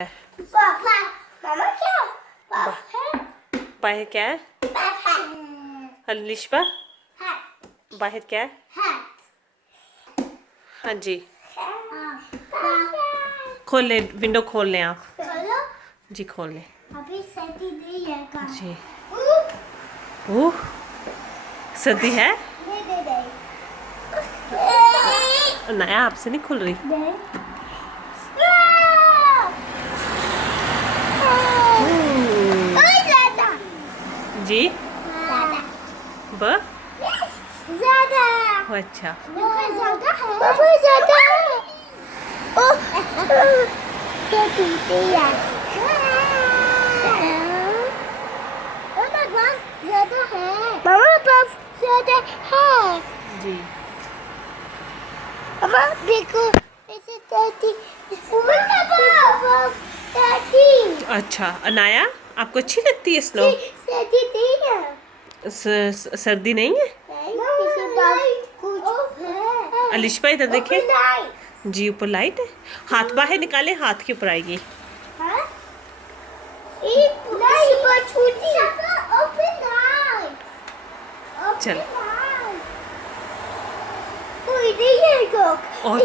मामा क्या बाहर क्या है? अलिशबा बाहर क्या है? हाँ जी, खोल ले, विंडो खोल लें आप जी, खोल लें अभी सर्दी नहीं है जी। ओह, सर्दी है? नया आपसे नहीं खुल रही। जी ब ज़्यादा अच्छा, ज़्यादा है ज़्यादा है भगवान ज़्यादा है मामा बर्फ ज़्यादा है जी। मामा देखो ऐसे दादी दादी अच्छा, अनाया आपको अच्छी लगती है स्नो? सर्दी नहीं है सर्दी नहीं है? अलिशबा इधर देखे जी, ऊपर लाइट है। हाथ बाहर निकाले, हाथ के ऊपर आएगी। चल और